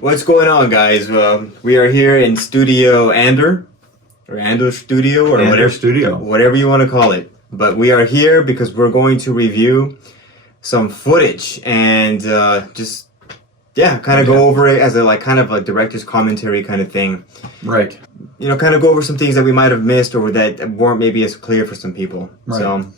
What's going on, guys? We are here in Studio Ander, or Ander Studio, or Ander whatever Studio. whatever you want to call it. But we are here because we're going to review some footage and kind of go over it as a kind of a director's commentary kind of thing. Right. You know, kind of go over some things that we might have missed or that weren't maybe as clear for some people. Right. So.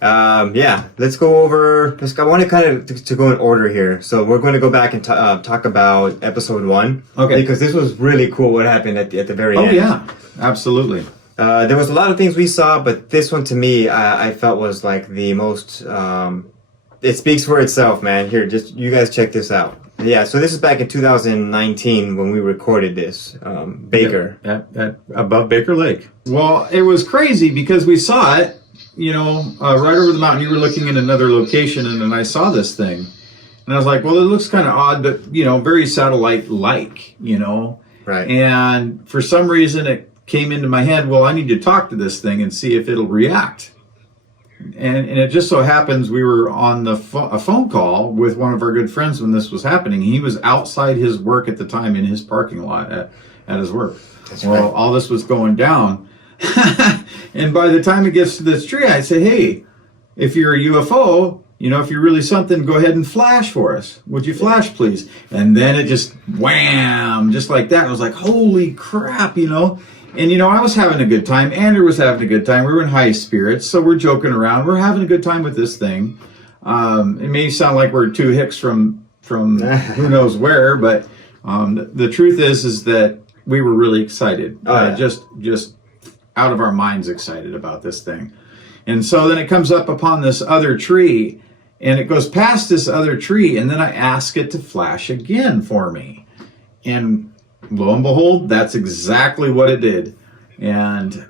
Let's go over. I want to kind of to go in order here. So we're going to go back and talk about episode 1. Okay. Because this was really cool. What happened at the very end? Oh yeah, absolutely. There was a lot of things we saw, but this one to me, I felt was like the most. It speaks for itself, man. Here, just you guys check this out. Yeah. So this is back in 2019 when we recorded this. Baker. At above Baker Lake. Well, it was crazy because we saw it. You know, right over the mountain. You were looking in another location, and then I saw this thing, and I was like, "Well, it looks kind of odd, but very satellite-like." Right. And for some reason, it came into my head. Well, I need to talk to this thing and see if it'll react. And it just so happens we were on a phone call with one of our good friends when this was happening. He was outside his work at the time in his parking lot at his work. That's right. All this was going down. And by the time it gets to this tree, I say, hey, if you're a UFO, if you're really something, go ahead and flash for us. Would you flash, please? And then it just wham, just like that. I was like, holy crap, And, I was having a good time. Andrew was having a good time. We were in high spirits, so we're joking around. We're having a good time with this thing. It may sound like we're two hicks from who knows where, but the truth is that we were really excited. Just out of our minds excited about this thing. And so then it comes up upon this other tree, and it goes past this other tree, and then I ask it to flash again for me. And lo and behold, that's exactly what it did. And,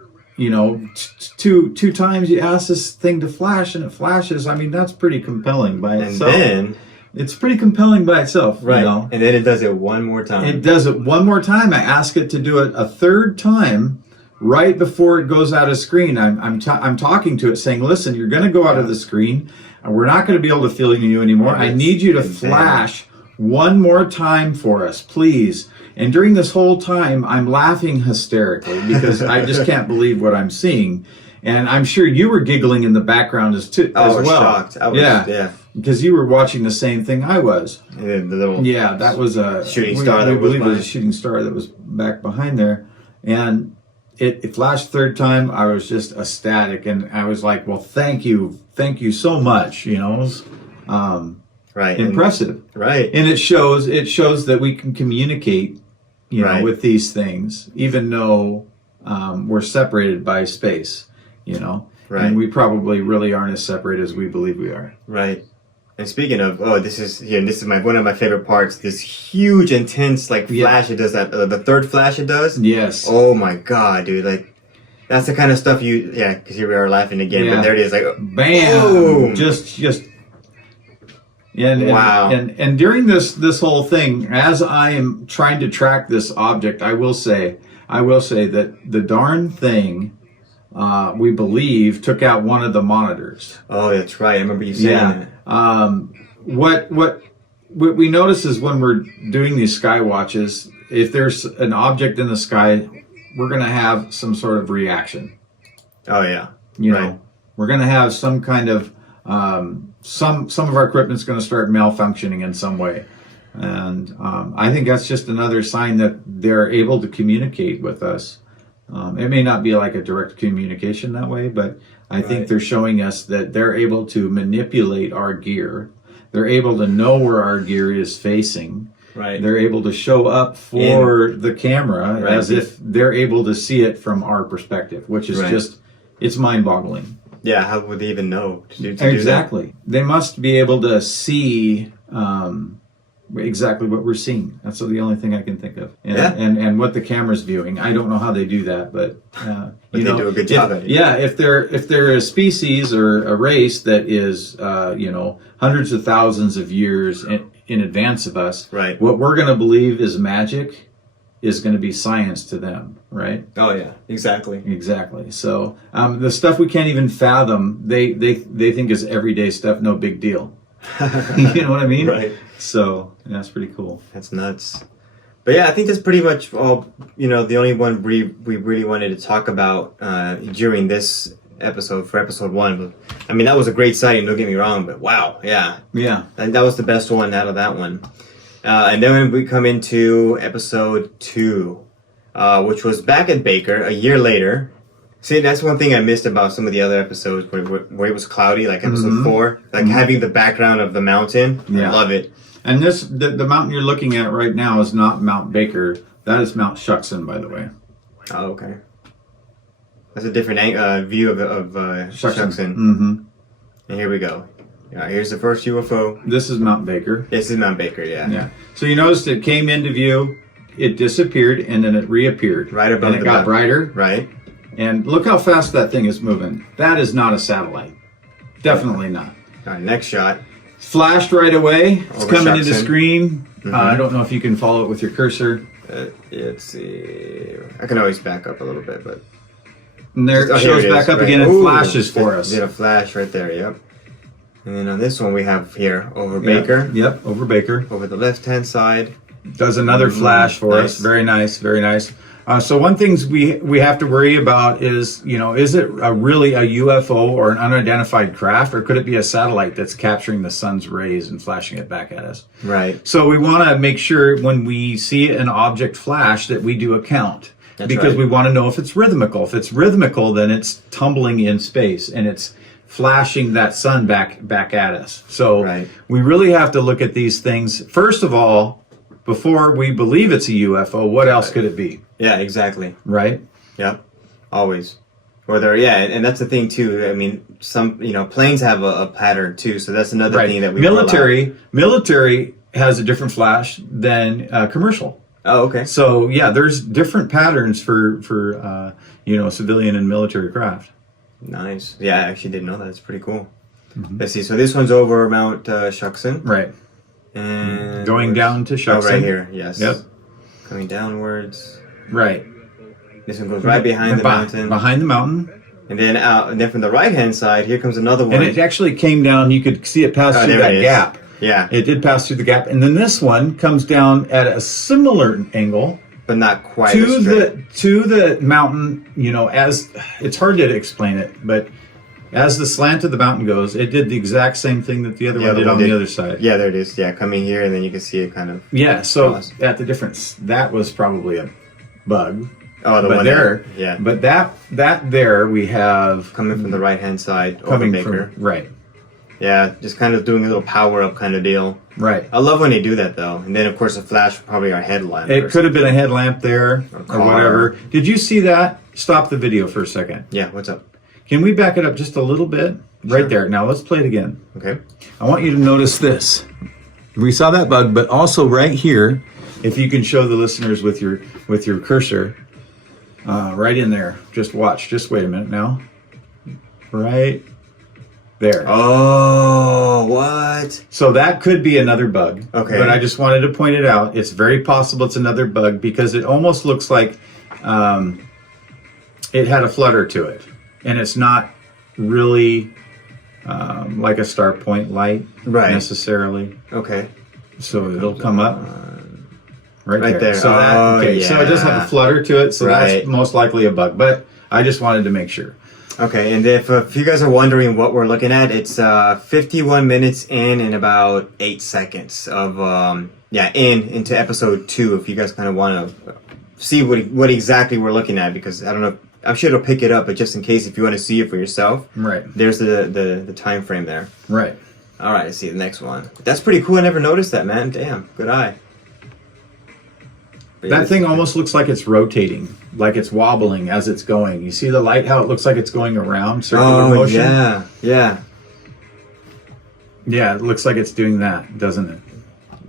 two times you ask this thing to flash, and it flashes. I mean, that's pretty compelling by itself. And then... It's pretty compelling by itself. Right. And then it does it one more time. It does it one more time. I ask it to do it a third time. Right before it goes out of screen, I'm talking to it saying, listen, you're going to go out of the screen, and we're not going to be able to feel you anymore. I need you to flash one more time for us, please. And during this whole time, I'm laughing hysterically because I just can't believe what I'm seeing. And I'm sure you were giggling in the background as well. I was shocked. Yeah. Because you were watching the same thing I was. Yeah, that was a shooting star. We believe it was a shooting star that was back behind there. And it flashed third time. I was just ecstatic, and I was like, "Well, thank you so much." It was, right, impressive, right, and it shows that we can communicate, right, with these things, even though we're separated by space, right, and we probably really aren't as separate as we believe we are, right. And speaking of, this is one of my favorite parts. This huge, intense flash it does. That the third flash it does. Yes. Oh my god, dude! That's the kind of stuff because here we are laughing again. Yeah. But there it is, bam, boom. just. And, wow. And during this whole thing, as I am trying to track this object, I will say that the darn thing, we believe, took out one of the monitors. Oh, that's right. I remember you saying that. What we notice is when we're doing these sky watches, if there's an object in the sky, we're going to have some sort of reaction. Oh yeah. We're going to have some kind of some of our equipment's going to start malfunctioning in some way. And I think that's just another sign that they're able to communicate with us. It may not be like a direct communication that way, but I think they're showing us that they're able to manipulate our gear. They're able to know where our gear is facing. Right. They're able to show up for the camera as if they're able to see it from our perspective, which is it's mind-boggling. Yeah, how would they even know to do exactly. that? They must be able to see exactly what we're seeing. That's the only thing I can think of. And what the camera's viewing. I don't know how they do that, but they do a good job at it. Yeah, if they're a species or a race that is hundreds of thousands of years in advance of us, right, what we're going to believe is magic is going to be science to them, right? Oh yeah, exactly. So the stuff we can't even fathom, they think is everyday stuff, no big deal. You know what I mean? Right. So that's pretty cool. That's nuts. But yeah, I think that's pretty much all. The only one we really wanted to talk about during this episode for episode 1. I mean, that was a great sighting. Don't get me wrong, but wow, yeah, that was the best one out of that one. And then we come into episode 2, which was back at Baker a year later. See, that's one thing I missed about some of the other episodes where it was cloudy, like episode 4, like having the background of the mountain. Yeah. I love it. And the mountain you're looking at right now is not Mount Baker. That is Mount Shuxon, by the way. Oh, okay. That's a different view of Shuxon. Mm-hmm. And here we go. Here's the first UFO. This is Mount Baker. This is Mount Baker, yeah. Yeah. So you noticed it came into view, it disappeared, and then it reappeared. Right above and it got brighter. Right. And look how fast that thing is moving. That is not a satellite. Definitely not. All right, next shot. Flashed right away. It's Over coming to the Shuxon. screen. I don't know if you can follow it with your cursor. Let's see. I can always back up a little bit, but... And there it here shows it is, back up right. again and Ooh, flashes for us. Did a flash right there, yep. And then on this one we have here, over Baker. Yep, over Baker. Over the left-hand side. Does another flash for nice. us. Very nice, very nice. So one things we have to worry about is, is it really a UFO or an unidentified craft, or could it be a satellite that's capturing the sun's rays and flashing it back at us? Right. So we want to make sure when we see an object flash that we do a count. That's because right. we want to know if it's rhythmical. If it's rhythmical, then it's tumbling in space and it's flashing that sun back at us. So we really have to look at these things. First of all, before we believe it's a UFO, what else could it be? Yeah, exactly. Right? Yep. Always. And that's the thing too. I mean, some planes have a pattern too, so that's another thing that we military has a different flash than commercial. Oh, okay. So yeah, there's different patterns for civilian and military craft. Nice. Yeah, I actually didn't know that. It's pretty cool. Let's see. So this one's over Mount Shuxon. Right. And going down to Shuxon. Oh, right here. Yes. Yep. Going downwards. Right. This one goes right behind the mountain. Behind the mountain. And then from the right-hand side, here comes another one. And it actually came down. You could see it pass through that gap. Yeah. It did pass through the gap. And then this one comes down at a similar angle. But not quite to the mountain, as it's hard to explain it, but as the slant of the mountain goes, it did the exact same thing that the other one did on the other side. Yeah, there it is. Yeah, coming here, and then you can see it kind of. Yeah, so at the difference, that was probably a bug. Oh, the one there. Yeah. But that there we have coming from the right-hand side over Baker. Right. Yeah, just kind of doing a little power-up kind of deal. Right. I love when they do that, though. And then, of course, a flash, probably our headlamp. It could have been a headlamp there or whatever. Did you see that? Stop the video for a second. Yeah, what's up? Can we back it up just a little bit? Sure. Right there. Now, let's play it again. Okay. I want you to notice this. We saw that bug, but also right here, if you can show the listeners with your cursor, right in there. Just watch. Just wait a minute now. Right there. Oh, what? So that could be another bug. Okay. But I just wanted to point it out. It's very possible it's another bug because it almost looks like it had a flutter to it. And it's not really like a star point light necessarily. Okay. So it'll come up right there. So so it does have a flutter to it. So that's most likely a bug. But I just wanted to make sure. Okay, and if you guys are wondering what we're looking at, it's 51 minutes in and about 8 seconds of into episode 2. If you guys kind of want to see what exactly we're looking at, because I don't know, I'm sure it'll pick it up, but just in case if you want to see it for yourself, there's the time frame there. Right. All right, let's see the next one. That's pretty cool. I never noticed that, man. Damn, good eye. But that thing almost looks like it's rotating, like it's wobbling as it's going. You see the light, how it looks like it's going around, circular motion? Yeah. Yeah, it looks like it's doing that, doesn't it?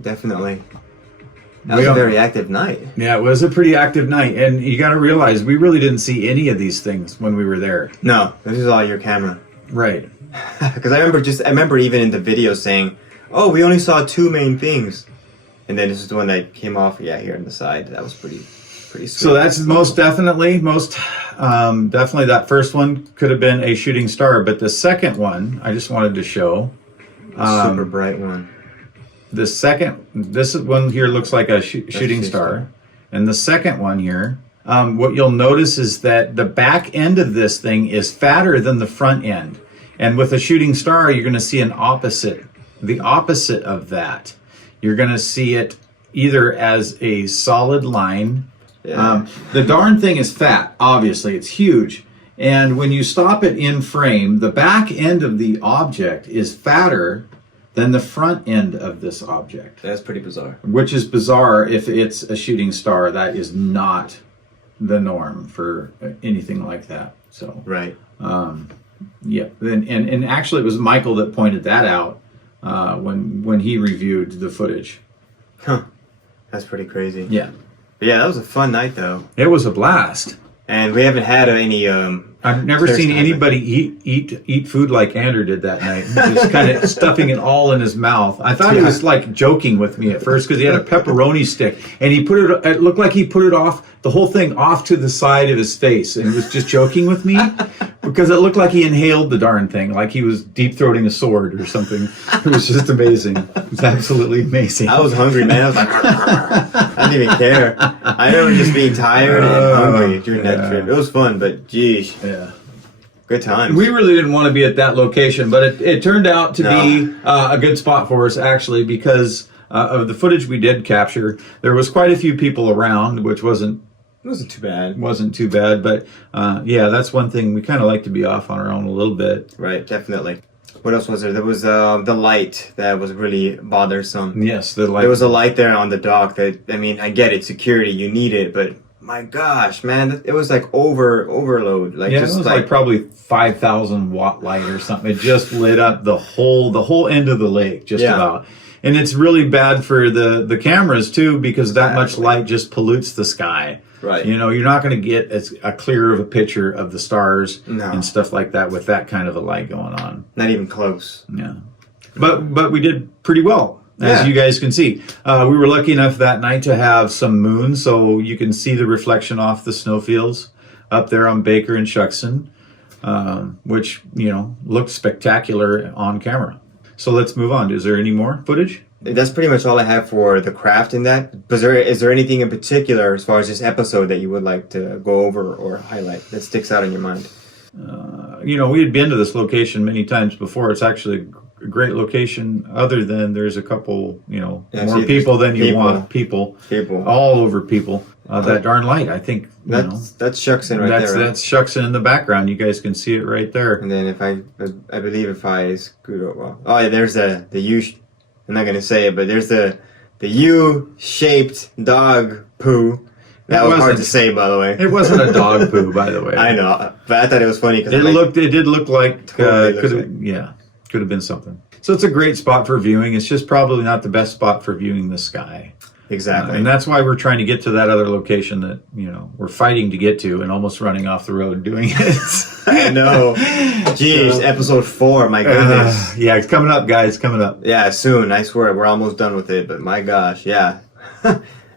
Definitely. That was a very active night. Yeah, it was a pretty active night. And you got to realize, we really didn't see any of these things when we were there. No, this is all your camera. Right. Because I remember even in the video saying, oh, we only saw 2 main things. And then this is the one that came off, here on the side. That was pretty sweet. So that's definitely that first one could have been a shooting star. But the second one, I just wanted to show. Super bright one. the second, this one here looks like a shooting star. And the second one here, what you'll notice is that the back end of this thing is fatter than the front end. And with a shooting star, you're going to see the opposite of that. You're going to see it either as a solid line. Yeah. The darn thing is fat, obviously. It's huge. And when you stop it in frame, the back end of the object is fatter than the front end of this object. That's pretty bizarre. Which is bizarre if it's a shooting star. That is not the norm for anything like that. So right. Yeah. And actually, it was Michael that pointed that out when he reviewed the footage. Huh. That's pretty crazy. Yeah. But yeah, that was a fun night though. It was a blast. And we haven't had any. I've never seen anybody eat food like Andrew did that night. Just kind of stuffing it all in his mouth. I thought he was like joking with me at first because he had a pepperoni stick and he put it. It looked like he put it off the whole thing off to the side of his face and was just joking with me because it looked like he inhaled the darn thing, like he was deep throating a sword or something. It was just amazing. It was absolutely amazing. I was hungry, man. I was like, I didn't even care. I remember just being tired and hungry during that trip. It was fun, but geez. Yeah. Good times. We really didn't want to be at that location, but it turned out to be a good spot for us, actually, because of the footage we did capture. There was quite a few people around, which wasn't too bad. Wasn't too bad, but yeah, that's one thing. We kind of like to be off on our own a little bit. Right, definitely. What else was there? There was the light that was really bothersome. Yes, the light. There was a light there on the dock that, I mean, I get it, security, you need it, but my gosh, man, it was like overload. Like, yeah, just it was like probably 5,000 watt light or something. It just lit up the whole end of the lake, just about. And it's really bad for the cameras too, because that much light just pollutes the sky. Right. You know, you're not going to get a clear of a picture of the stars and stuff like that with that kind of a light going on. Not even close. Yeah. But we did pretty well, as you guys can see. We were lucky enough that night to have some moon, so you can see the reflection off the snowfields up there on Baker and Shuckson, which, you know, looked spectacular on camera. So let's move on. Is there any more footage? That's pretty much all I have for the craft in that. Is there anything in particular as far as this episode that you would like to go over or highlight that sticks out in your mind? You know, we had been to this location many times before. It's actually a great location, other than there's a couple, you know, more people than you want. People. All over people. That darn light, I think. That's Shuckson right there. Right? That's Shuckson in the background. You guys can see it right there. And then I believe if I scoot over, there's the U. I'm not gonna say it, but there's the U-shaped dog poo. That was hard to say, by the way. It wasn't a dog poo, by the way. I know, but I thought it was funny because it did look like could have been something. So it's a great spot for viewing. It's just probably not the best spot for viewing the sky. Exactly. And that's why we're trying to get to that other location that, you know, we're fighting to get to and almost running off the road doing it. I know. Jeez, episode 4, my goodness. Yeah, it's coming up, guys, coming up. Yeah, soon. I swear, we're almost done with it, but my gosh, yeah.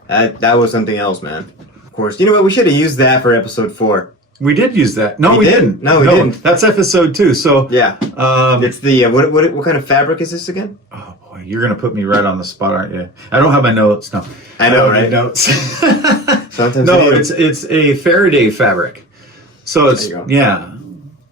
that was something else, man. Of course. You know what? We should have used that for episode 4. We did use that. No, we didn't. No, we didn't. That's episode 2. So yeah. It's the what kind of fabric is this again? Oh boy, you're gonna put me right on the spot, aren't you? I don't have my notes. No, I know, right? Notes. Sometimes no, it's a Faraday fabric. So it's yeah.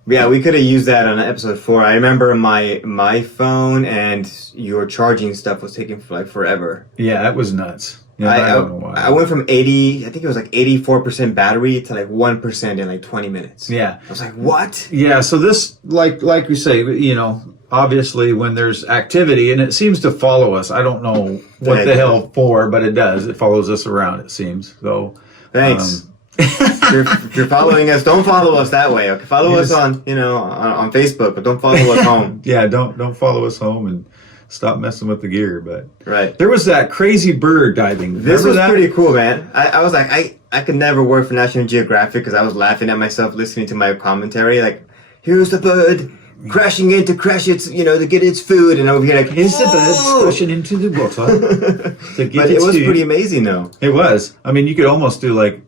Yeah, we could have used that on episode 4. I remember my phone and your charging stuff was taking like forever. Yeah, that was nuts. Yeah, I don't know why. I went from 80, I think it was like 84% battery to like 1% in like 20 minutes. Yeah. I was like, what? Yeah, so this, like we say, you know, obviously when there's activity, and it seems to follow us. I don't know what the hell for, but it does. It follows us around, it seems. So thanks. If you're following us, don't follow us that way. Okay? Follow us on, you know, on Facebook, but don't follow us home. Yeah, don't follow us home and stop messing with the gear. But right, there was that crazy bird diving. This was pretty cool, man. I was like, I could never work for National Geographic because I was laughing at myself listening to my commentary. Like, here's the bird crashing in to crash its, you know, to get its food, and over here like, here's the bird crashing into the water. But it was pretty amazing, though. It was. I mean, you could almost do like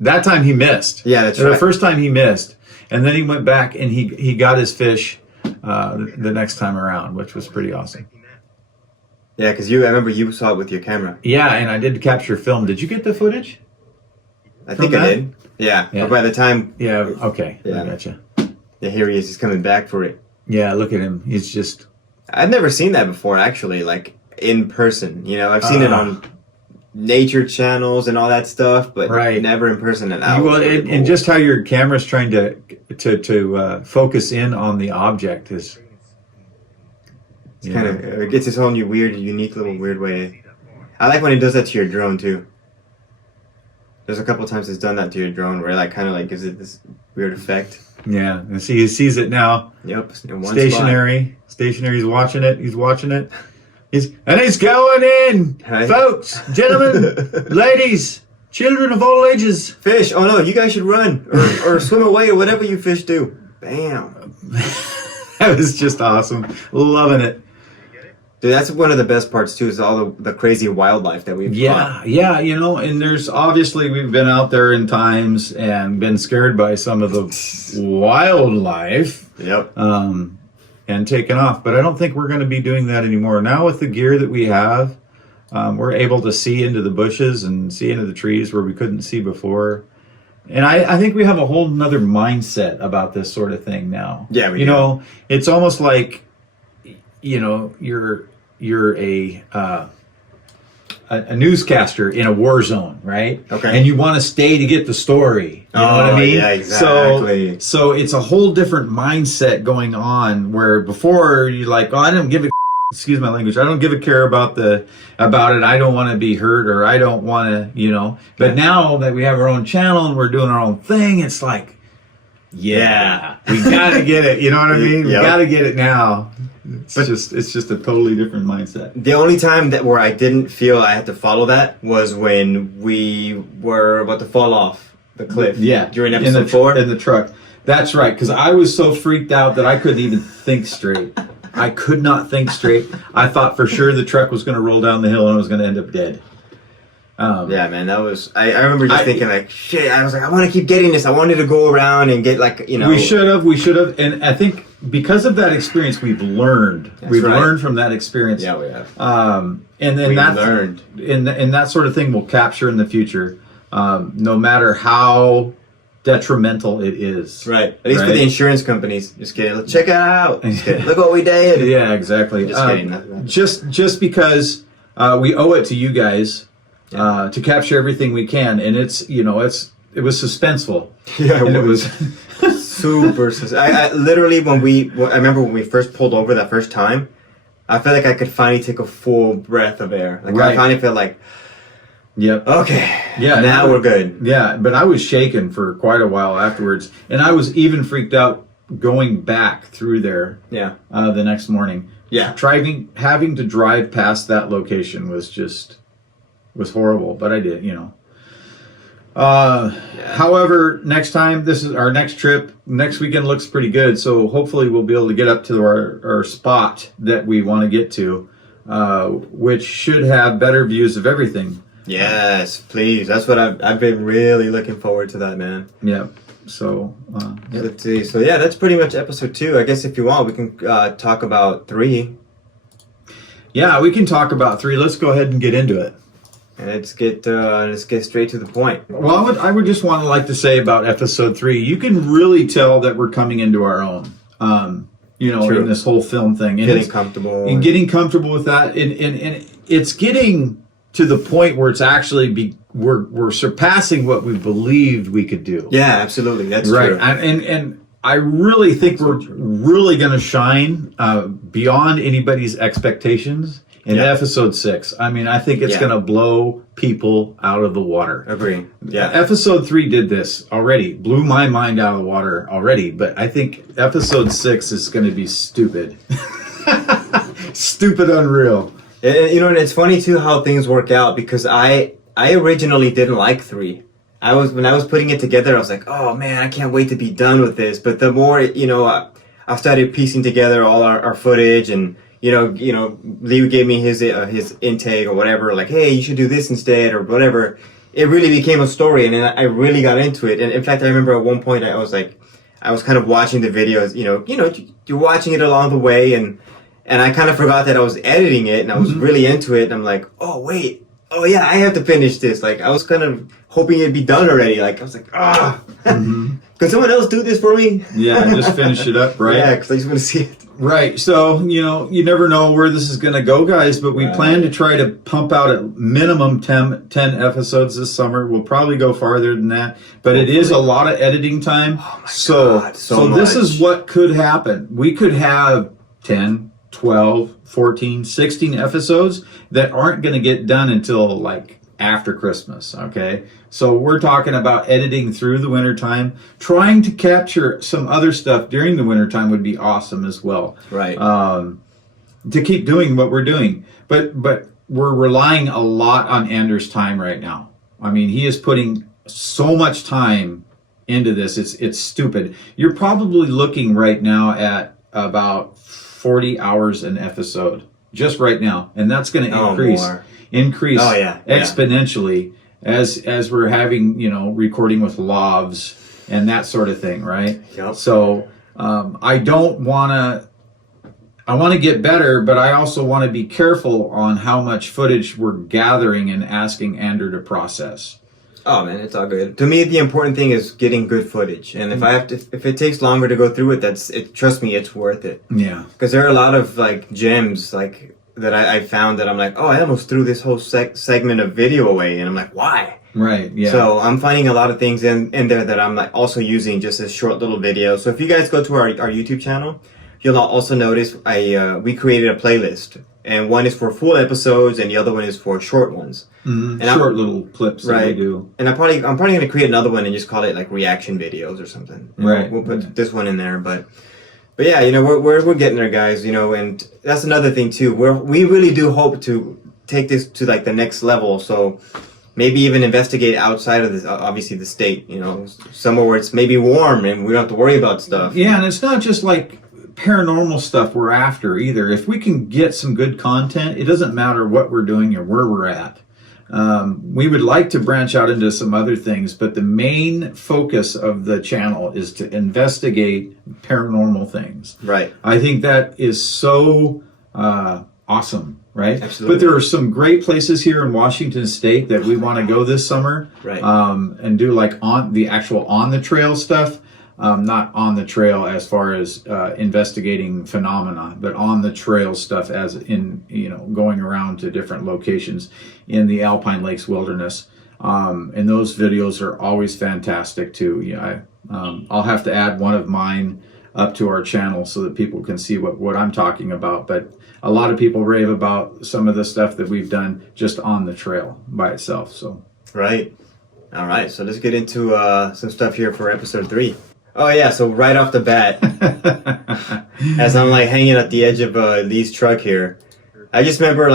that time he missed. Yeah, that's right. The first time he missed, and then he went back and he got his fish the next time around, which was pretty awesome. Yeah, because I remember you saw it with your camera. Yeah, and I did capture film. Did you get the footage? I think From I that? did. Yeah. Yeah. But by the time, Yeah, okay. Yeah. I gotcha. yeah, here he is. He's coming back for it. Yeah, look at him. He's just... I've never seen that before, actually, like in person. You know, I've seen it on nature channels and all that stuff, but Right. never in person. And that well, was really and cool. just how your camera's trying to focus in on the object is... It's kind of it gets its own unique little weird way. I like when it does that to your drone too. There's a couple times it's done that to your drone where it like kind of like gives it this weird effect. Yeah, and see, he sees it now. Yep, in one Stationary. Stationary. He's watching it. He's watching it. He's going in, Hey. folks, gentlemen, ladies, children of all ages. spot. Fish! Oh no, you guys should run or swim away or whatever you fish do. Bam! That was just awesome. Loving it. Dude, that's one of the best parts too. Is all the crazy wildlife that we've caught. Yeah, you know, and there's obviously we've been out there in times and been scared by some of the wildlife. Yep. And taken off. But I don't think we're going to be doing that anymore. Now with the gear that we have, we're able to see into the bushes and see into the trees where we couldn't see before. And I think we have a whole nother mindset about this sort of thing now. Yeah, we you do. know, it's almost like, you know, you're a newscaster in a war zone, right? Okay. And you want to stay to get the story. You know what I Oh, mean? yeah, exactly. So it's a whole different mindset going on where before you're like, oh, I don't give a excuse my language. I don't give a care about it. I don't want to be hurt or I don't want to, you know. But now that we have our own channel and we're doing our own thing, it's like, yeah, we got to get it. You know what I mean? We Yep. got to get it now. It's just a totally different mindset. The only time where I didn't feel I had to follow that was when we were about to fall off the cliff. Yeah, During episode 4. in the truck. That's right, because I was so freaked out that I couldn't even think straight. I could not think straight. I thought for sure the truck was going to roll down the hill and I was going to end up dead. Yeah, man, that was. I remember just thinking like, shit. I was like, I want to keep getting this. I wanted to go around and get like, you know. We should have, and I think because of that experience, we've learned. We've right. learned from that experience. Yeah, we have. And then We that learned. and that sort of thing will capture in the future, no matter how detrimental it is. Right. At least for Right? the insurance companies. Just kidding. Let's check it out. Just kidding. Look what we did. Yeah, exactly. Just kidding. Just because we owe it to you guys to capture everything we can, and it's it was suspenseful. Yeah, and it was. Super. I literally I remember when we first pulled over that first time, I felt like I could finally take a full breath of air. Like Right. I finally felt like, Yep. okay, Yeah. now we're good. Yeah, but I was shaken for quite a while afterwards, and I was even freaked out going back through there. Yeah. The next morning. Yeah. Having to drive past that location was horrible, but I did, you know. However, next time, this is our next trip. Next weekend looks pretty good, so hopefully we'll be able to get up to our spot that we want to get to, which should have better views of everything. Yes, please. That's what I've been really looking forward to that, man. Yeah. So, yeah. Let's see. So yeah, that's pretty much episode 2. I guess if you want, we can talk about 3. Yeah, we can talk about 3. Let's go ahead and get into it. And let's get straight to the point. Well, I would just like to say about episode 3, you can really tell that we're coming into our own, True. in this whole film thing. And Getting comfortable. And getting comfortable with that. And it's getting to the point where it's actually, we're surpassing what we believed we could do. Yeah, absolutely. That's Right. true. And I really think we're really going to shine beyond anybody's expectations in episode 6. I mean, I think it's going to blow people out of the water. Agree. Yeah. Episode 3 did this already, blew my mind out of the water already, but I think episode 6 is going to be stupid. Stupid unreal. And it's funny too how things work out because I originally didn't like 3. When I was putting it together, I was like, oh man, I can't wait to be done with this. But the more, I started piecing together all our footage and, Lee gave me his intake or whatever, like, hey, you should do this instead or whatever. It really became a story and then I really got into it. And in fact, I remember at one point I was kind of watching the videos, you're watching it along the way and and I kind of forgot that I was editing it, and I was really into it. And I'm like, oh wait, oh yeah, I have to finish this. Like I was kind of hoping it'd be done already. Like I was like, could someone else do this for me? Yeah, just finish it up, right? Yeah, because I just want to see it. Right. So, you never know where this is going to go, guys, but we plan to try to pump out at minimum 10 episodes this summer. We'll probably go farther than that, but it is a lot of editing time. Oh my God, so this is what could happen. We could have 10, 12, 14, 16 episodes that aren't going to get done until like after Christmas, okay? So we're talking about editing through the wintertime. Trying to capture some other stuff during the wintertime would be awesome as well. Right. To keep doing what we're doing. But we're relying a lot on Anders' time right now. I mean, he is putting so much time into this. It's stupid. You're probably looking right now at about 40 hours an episode. Just right now. And that's going to increase exponentially as we're having, recording with lavs and that sort of thing, right? Yep. So I want to get better, but I also want to be careful on how much footage we're gathering and asking Andrew to process. Oh man, it's all good. To me, the important thing is getting good footage, and if it takes longer to go through it, trust me, it's worth it. Yeah. Because there are a lot of like gems like that I found that I'm like, oh, I almost threw this whole segment of video away, and I'm like, why? Right. Yeah. So I'm finding a lot of things in there that I'm like also using just as short little videos. So if you guys go to our YouTube channel, you'll also notice we created a playlist, and one is for full episodes, and the other one is for short ones. Mm-hmm. And short little clips that we do. And I'm probably going to create another one and just call it like reaction videos or something. Right. We'll put this one in there, but yeah, we're getting there, guys. And that's another thing too. We really do hope to take this to like the next level. So maybe even investigate outside of this, obviously the state. Somewhere where it's maybe warm and we don't have to worry about stuff. Yeah, and it's not just like paranormal stuff we're after either. If we can get some good content, it doesn't matter what we're doing or where we're at. We would like to branch out into some other things, but the main focus of the channel is to investigate paranormal things. Right. I think that is so awesome, right? Absolutely. But there are some great places here in Washington State that we want to go this summer, right? And do like on the trail stuff. Not on the trail as far as investigating phenomena, but on the trail stuff as in, going around to different locations in the Alpine Lakes Wilderness. And those videos are always fantastic too. I'll have to add one of mine up to our channel so that people can see what I'm talking about. But a lot of people rave about some of the stuff that we've done just on the trail by itself. So right. All right. So let's get into some stuff here for episode 3. Oh yeah, so right off the bat, as I'm like hanging at the edge of Lee's truck here, I just remember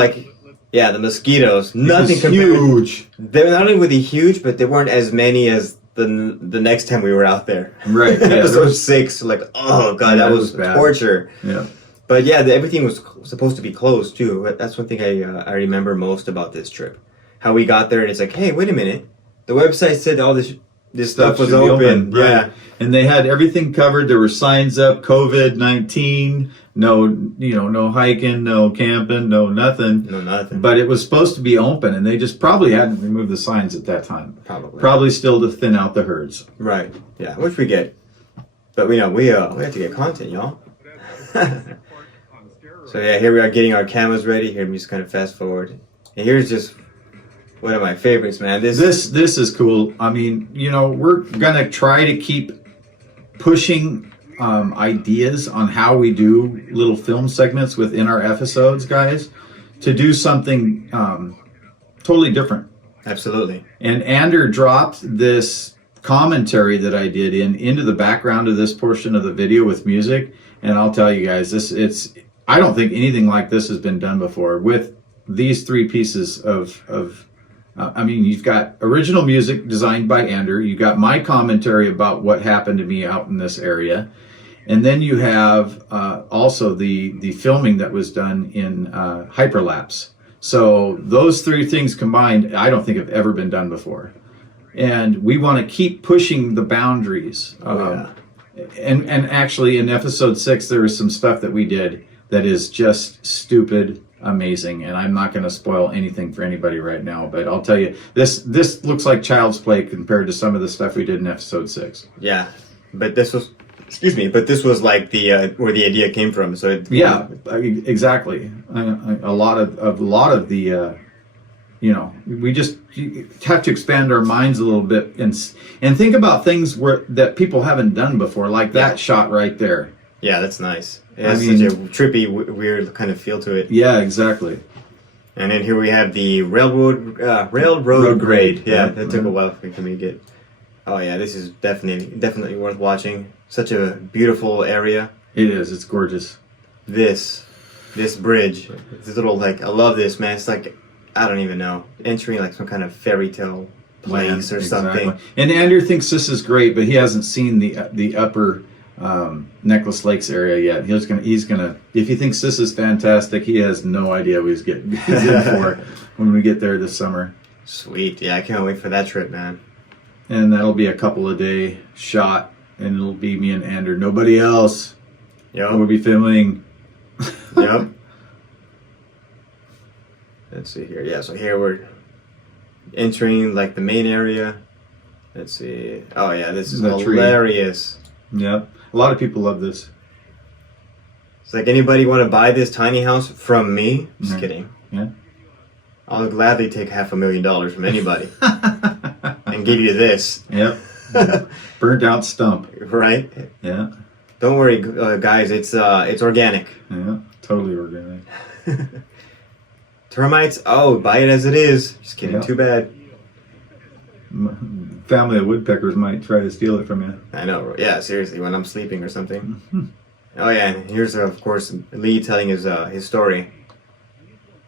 the mosquitoes. Nothing huge. They're not only were they huge, but they weren't as many as the next time we were out there. Right. Yeah, Episode 6, oh god, that was torture. Yeah. But yeah, everything was supposed to be closed too. That's one thing I remember most about this trip. How we got there and it's like, hey, wait a minute, the website said all this stuff was open. Right. Yeah. And they had everything covered. There were signs up, COVID-19, no hiking, no camping, no nothing. No nothing. But it was supposed to be open, and they just probably hadn't removed the signs at that time. Probably still to thin out the herds. Right. Yeah, which we get. But we have to get content, y'all. So yeah, here we are getting our cameras ready. Here, I'm just kind of fast forward. And here's just one of my favorites, man. This is cool. I mean, we're gonna try to keep pushing ideas on how we do little film segments within our episodes, guys, to do something totally different. Absolutely. And Ander dropped this commentary that I did into the background of this portion of the video with music, and I'll tell you guys, I don't think anything like this has been done before with these 3 pieces of you've got original music designed by Ander. You got my commentary about what happened to me out in this area. And then you have also the filming that was done in hyperlapse. So those 3 things combined, I don't think have ever been done before. And we want to keep pushing the boundaries. And actually in episode 6, there was some stuff that we did that is just stupid amazing, and I'm not going to spoil anything for anybody right now, but I'll tell you, this looks like child's play compared to some of the stuff we did in episode 6. Yeah, but this was, excuse me, but this was like the where the idea came from. So exactly. A lot of the we just have to expand our minds a little bit and think about things that people haven't done before, like that shot right there. Yeah, that's nice. It has such a trippy, weird kind of feel to it. Yeah, exactly. And then here we have the railroad grade. Yeah, that took a while for me to get. Oh yeah, this is definitely worth watching. Such a beautiful area. It is. It's gorgeous. This bridge, this little I love this, man. It's like, I don't even know, entering like some kind of fairy tale place or something. And Andrew thinks this is great, but he hasn't seen the upper Necklace Lakes area yet. He's gonna. If he thinks this is fantastic, he has no idea what he's in for when we get there this summer. Sweet, yeah, I can't wait for that trip, man. And that'll be a couple of day shot, and it'll be me and Andrew. Nobody else. Yep. We'll be filming. Yep. Let's see here. Yeah, so here we're entering like the main area. Let's see. Oh yeah, this is hilarious. Yep. A lot of people love this. It's like, anybody want to buy this tiny house from me? Just kidding. Yeah. I'll gladly take $500,000 from anybody and give you this. Yep. Burnt out stump. Right? Yeah. Don't worry, guys. It's organic. Yeah. Totally organic. Termites. Oh, buy it as it is. Just kidding. Yep. Too bad. Family of woodpeckers might try to steal it from you. I know. Yeah, seriously, when I'm sleeping or something. Oh yeah, and here's of course Lee telling his story.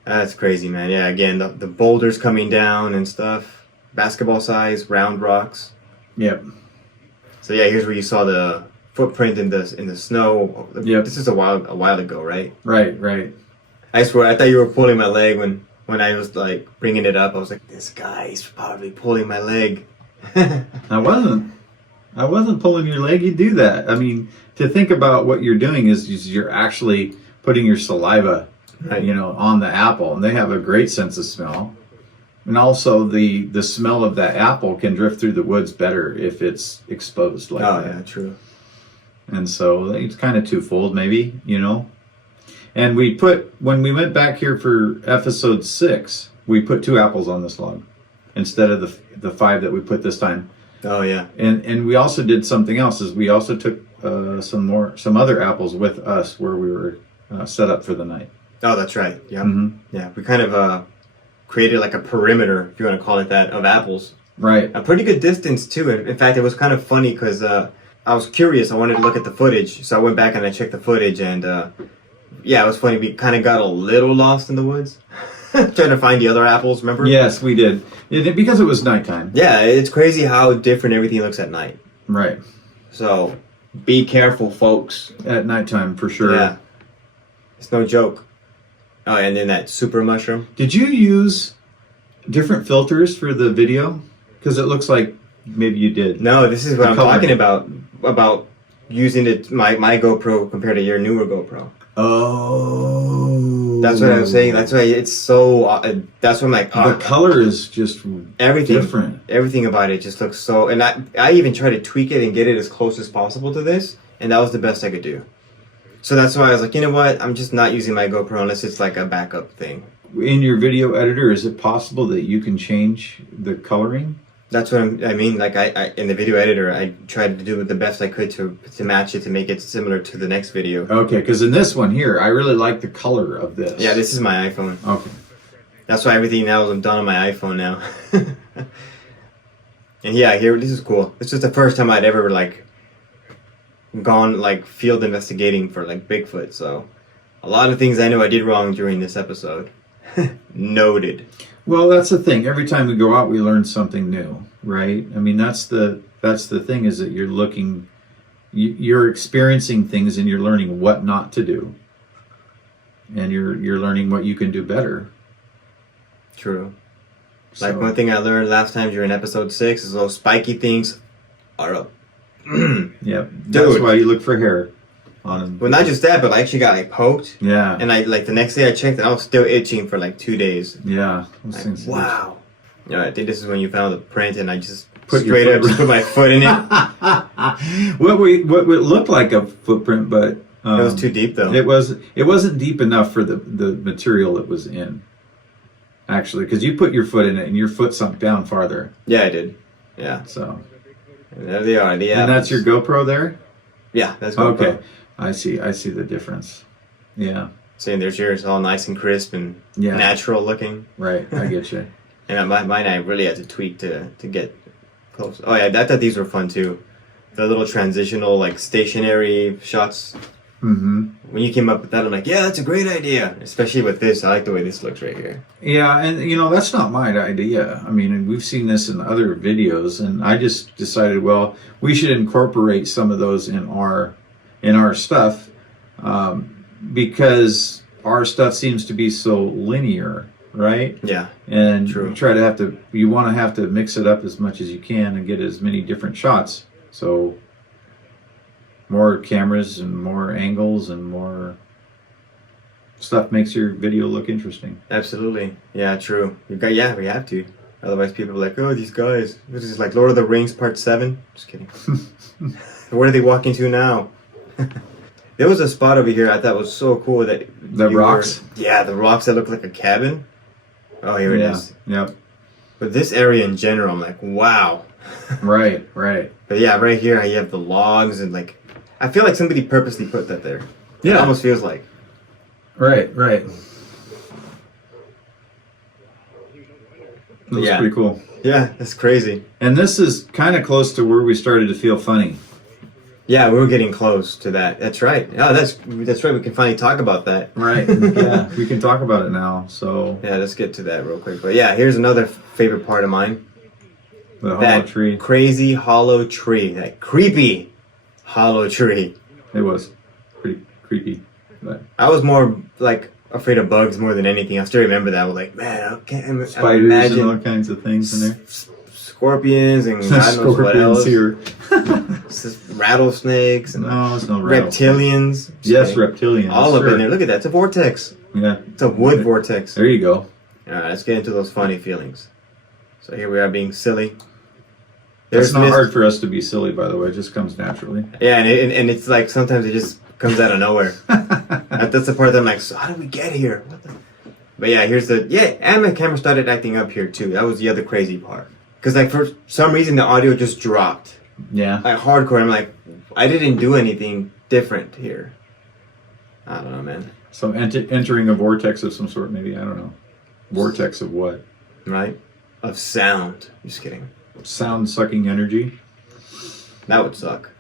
That's crazy, man. Yeah, again, the boulders coming down and stuff, basketball size round rocks. Yep. So yeah, here's where you saw the footprint in the snow. Yep. This is a while ago, right? Right. I swear, I thought you were pulling my leg when I was like bringing it up. I was like, this guy's probably pulling my leg. I wasn't pulling your leg. You do that. I mean, to think about what you're doing is you're actually putting your saliva, right, on the apple, and they have a great sense of smell. And also the smell of that apple can drift through the woods better if it's exposed like that. Oh yeah, true. And so it's kind of twofold, maybe, And when we went back here for episode 6, we put 2 apples on this log instead of the 5 that we put this time. Oh yeah. And we also did something else. Is we also took some other apples with us where we were set up for the night. Oh, that's right. Yeah. Mm-hmm. Yeah. We kind of created like a perimeter, if you want to call it that, of apples. Right. A pretty good distance too. In fact, it was kind of funny because I was curious. I wanted to look at the footage, so I went back and I checked the footage, and yeah, it was funny. We kind of got a little lost in the woods. Trying to find the other apples, remember? Yes, we did. Because it was nighttime. Yeah, it's crazy how different everything looks at night. Right. So, be careful, folks. At nighttime, for sure. Yeah. It's no joke. Oh, and then that super mushroom. Did you use different filters for the video? Because it looks like maybe you did. No, this is what I'm talking about. About using my GoPro compared to your newer GoPro. Oh, that's what I was saying. That's why it's so. That's what I'm like. The color is just everything different. Everything about it just looks so. And I even tried to tweak it and get it as close as possible to this, and that was the best I could do. So that's why I was like, you know what? I'm just not using my GoPro unless it's like a backup thing. In your video editor, is it possible that you can change the coloring? That's what I mean. Like I in the video editor, I tried to do the best I could to match it, to make it similar to the next video. Okay, because in this one here, I really like the color of this. Yeah, this is my iPhone. Okay. That's why everything now is done on my iPhone now. And yeah, this is cool. This is the first time I'd ever gone field investigating for Bigfoot. So a lot of things I know I did wrong during this episode. Noted. Well, that's the thing. Every time we go out, we learn something new, right? I mean, that's the thing, is that you're experiencing things and you're learning what not to do, and you're learning what you can do better. True. Like one thing I learned last time during episode 6 is those spiky things are up. Yep. That's why you look for hair. on him. Well, not just that, but I actually got like poked. Yeah. And I like the next day I checked and I was still itching for like 2 days. Yeah. Like, wow. Yeah, I think this is when you found the print and I just Put straight up just put my foot in it. what looked like a footprint, but It was too deep though. It wasn't deep enough for the material it was in. Actually, because you put your foot in it and your foot sunk down farther. Yeah, I did. Yeah. So. And there they are. And that's your GoPro there? Yeah, that's GoPro. Okay. I see the difference. Yeah. See, there's yours all nice and crisp and natural looking. Right, I get you. And mine I really had to tweak to get close. Oh yeah, I thought these were fun too. The little transitional like stationary shots. Mm-hmm. When you came up with that, I'm like, yeah, that's a great idea. Especially with this, I like the way this looks right here. Yeah, and that's not my idea. I mean, we've seen this in other videos, and I just decided, well, we should incorporate some of those in our stuff, because our stuff seems to be so linear, right? Yeah, and true. You want to have to mix it up as much as you can and get as many different shots. So more cameras and more angles and more stuff makes your video look interesting. Absolutely. Yeah, true. We have to. Otherwise people are like, oh, these guys. This is like Lord of the Rings Part 7. Just kidding. Where are they walking to now? There was a spot over here I thought was so cool that... The rocks? The rocks that look like a cabin. Oh, here it is. Yep. But this area in general, I'm like, wow. Right. But yeah, right here you have the logs and like... I feel like somebody purposely put that there. Yeah. It almost feels like. Right. That's pretty cool. Yeah, that's crazy. And this is kind of close to where we started to feel funny. Yeah, we were getting close to that. That's right. Oh, that's right. We can finally talk about that. Right. Yeah, we can talk about it now. So yeah, let's get to that real quick. But yeah, here's another favorite part of mine. The hollow tree. Crazy hollow tree. That creepy hollow tree. It was pretty creepy. But I was more like afraid of bugs more than anything. I still remember that. I was like, man, I can't spiders imagine and all kinds of things in there. Scorpions and God knows what else. Here. Rattlesnakes. And no, it's no reptilians. Yes, reptilians. All up in there. Look at that. It's a vortex. Yeah. It's a wood vortex. There you go. All right, let's get into those funny feelings. So here we are being silly. It's not hard for us to be silly, by the way. It just comes naturally. Yeah, and it's like sometimes it just comes out of nowhere. That's the part that I'm like, so how did we get here? But yeah, and my camera started acting up here too. That was the other crazy part. Because like for some reason the audio just dropped. Yeah. Like hardcore. I'm like, I didn't do anything different here. I don't know, man. So entering a vortex of some sort, maybe. I don't know. Vortex of what? Right? Of sound. Just kidding. Sound sucking energy. That would suck.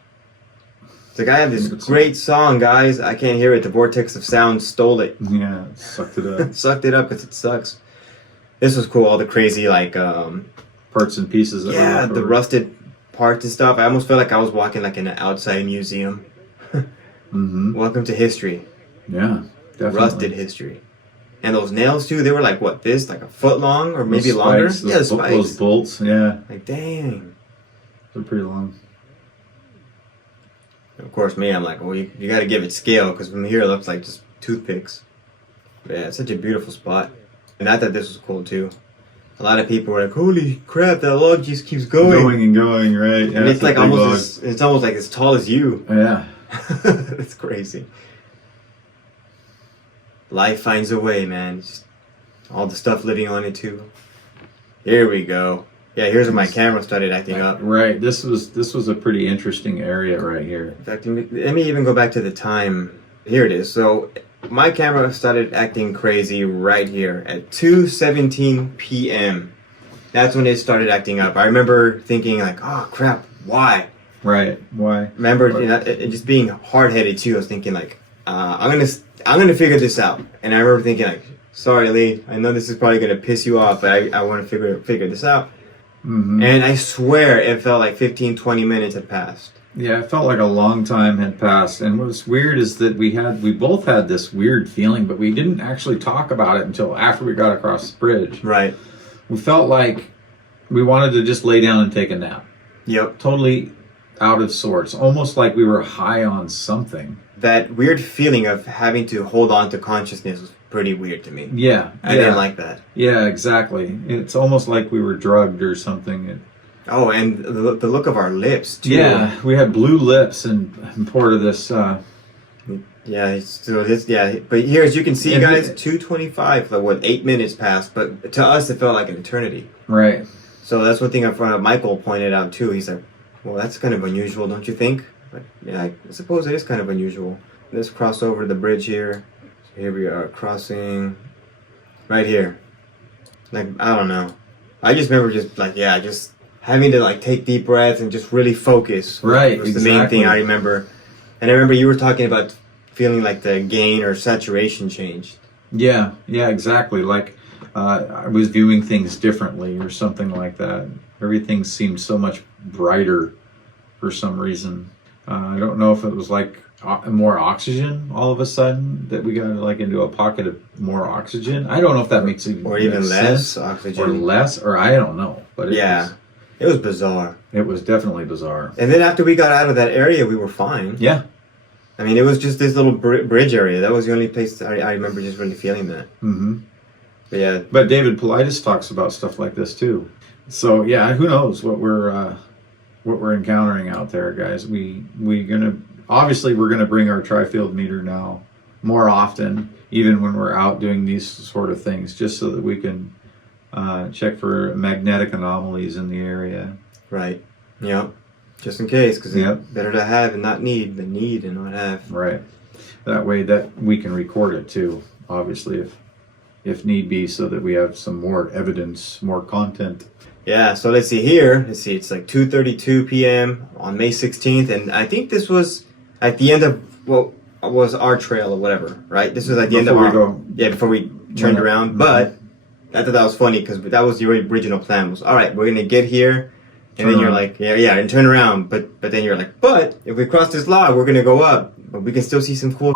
It's like, I have this great song, guys. I can't hear it. The vortex of sound stole it. Yeah, sucked it up. Sucked it up because it sucks. This was cool. All the crazy like parts and pieces. The rusted parts and stuff. I almost felt like I was walking like in an outside museum. Mm-hmm. Welcome to history. Yeah, definitely. Rusted history. And those nails too, they were like what, this? Like a foot long or maybe longer? Yeah, the spikes. Those bolts, yeah. Like dang. They're pretty long. Of course me, I'm like, well you gotta give it scale because from here it looks like just toothpicks. But yeah, it's such a beautiful spot. And I thought this was cool too. A lot of people were like, holy crap, that log just keeps going. Going, right. Yeah, and it's like almost it's almost like as tall as you. Yeah. That's crazy. Life finds a way, man. Just all the stuff living on it too. Here we go. Yeah, here's where my camera started acting up. Right. This was a pretty interesting area right here. In fact, let me even go back to the time. Here it is. So my camera started acting crazy right here at 2:17 p.m. That's when it started acting up. I remember thinking like, oh crap, why? Right. Why? Remember, it just being hard-headed too. I was thinking like, I'm gonna figure this out. And I remember thinking like, sorry Lee, I know this is probably gonna piss you off, but I want to figure this out. Mm-hmm. And I swear it felt like 15-20 minutes had passed. Yeah, it felt like a long time had passed. And what's weird is that we both had this weird feeling, but we didn't actually talk about it until after we got across the bridge. Right. We felt like we wanted to just lay down and take a nap. Yep. Totally out of sorts. Almost like we were high on something. that weird feeling of having to hold on to consciousness was pretty weird to me. Yeah. I didn't like that. Yeah, exactly. It's almost like we were drugged or something. Oh, and the look of our lips too. Yeah, we had blue lips and part of this. Yeah, so this, yeah, but here, as you can see, And guys, 2:25, like what, 8 minutes passed, but to us it felt like an eternity. Right. So that's one thing Michael pointed out too. He's like, well, that's kind of unusual, don't you think? But yeah, I suppose it is kind of unusual. Let's cross over the bridge here. So here we are crossing right here. Like, I don't know. I just remember just like, yeah, just having to like take deep breaths and just really focus. Right, was the main thing I remember. And I remember you were talking about feeling like the gain or saturation changed. Yeah, exactly. Like I was viewing things differently or something like that. Everything seemed so much brighter for some reason. I don't know if it was like more oxygen all of a sudden, that we got like into a pocket of more oxygen. I don't know if that makes it or even less sense. oxygen, or less, or I don't know. But it was bizarre. It was definitely bizarre. And then after we got out of that area, we were fine. Yeah. I mean, it was just this little bridge area. That was the only place I remember just really feeling that. Mm-hmm. But yeah. But David Paulides talks about stuff like this too. So yeah, who knows what we're encountering out there, guys. We're gonna bring our tri-field meter now more often, even when we're out doing these sort of things, just so that we can check for magnetic anomalies in the area. Right. Yep. Just in case, because Yep. it's better to have and not need than need and not have. Right. That way that we can record it too, obviously, if need be, so that we have some more evidence, more content. Yeah, so let's see here. Let's see, it's like 2:32 p.m. on May 16th, and I think this was at the end of what was our trail or whatever, right? This was at the end of our... Yeah, before we turned around. But I thought that was funny, because that was the original plan. Was, all right, we're going to get here, and then you're like, yeah, and turn around. But then you're like, but if we cross this log, we're going to go up, but we can still see some cool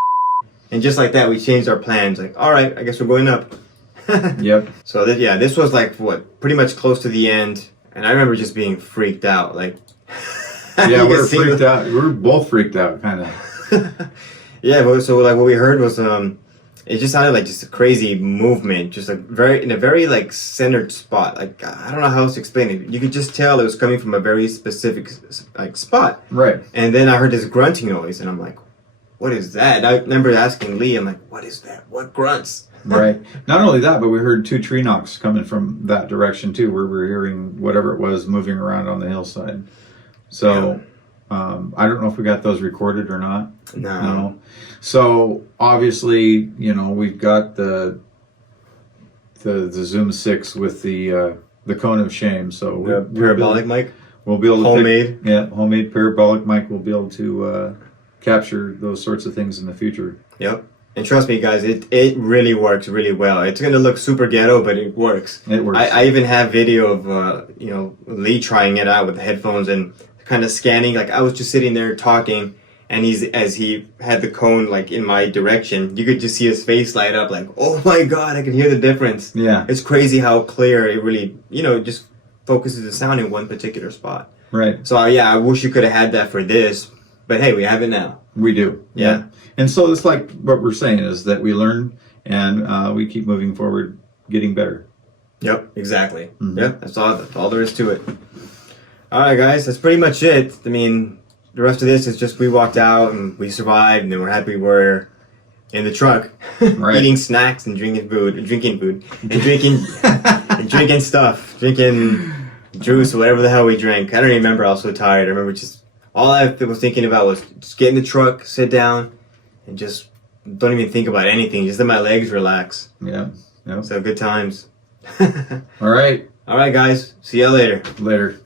And just like that, we changed our plans. Like, all right, I guess we're going up. Yep. So this was like what, pretty much close to the end, and I remember just being freaked out. Like, yeah, we were freaked out. We were both freaked out, kind of. Yeah, but so like what we heard was it just sounded like just a crazy movement, just like in a very like centered spot. Like, I don't know how else to explain it. You could just tell it was coming from a very specific like spot. Right. And then I heard this grunting noise, and I'm like, what is that? And I remember asking Lee, I'm like, what is that? What grunts? Right. Not only that, but we heard 2 tree knocks coming from that direction too, where we were hearing whatever it was moving around on the hillside. So I don't know if we got those recorded or not. No. So obviously, we've got the Zoom 6 with the cone of shame. So parabolic mic. We'll be able to homemade. Homemade parabolic mic. We'll be able to capture those sorts of things in the future. Yep. And trust me, guys, it really works really well. It's going to look super ghetto, but it works. It works. I even have video of, Lee trying it out with the headphones and kind of scanning. Like, I was just sitting there talking, and as he had the cone, like, in my direction, you could just see his face light up, like, oh my God, I can hear the difference. Yeah. It's crazy how clear it really, just focuses the sound in one particular spot. Right. So, yeah, I wish you could have had that for this, but hey, we have it now. We do. Yeah. And so it's like what we're saying is that we learn and we keep moving forward, getting better. Yep, exactly. Mm-hmm. Yep, that's all there is to it. All right, guys, that's pretty much it. I mean, the rest of this is just we walked out and we survived, and then we're happy we're in the truck, Right. eating snacks and drinking food, and drinking stuff, drinking juice, whatever the hell we drank. I don't even remember. I was so tired. I remember just all I was thinking about was just get in the truck, sit down, and just don't even think about anything. Just let my legs relax. Yeah. Yep. So good times. All right. All right, guys. See y'all later. Later.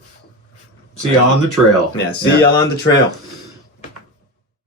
See you on the trail. Yeah, see y'all on the trail.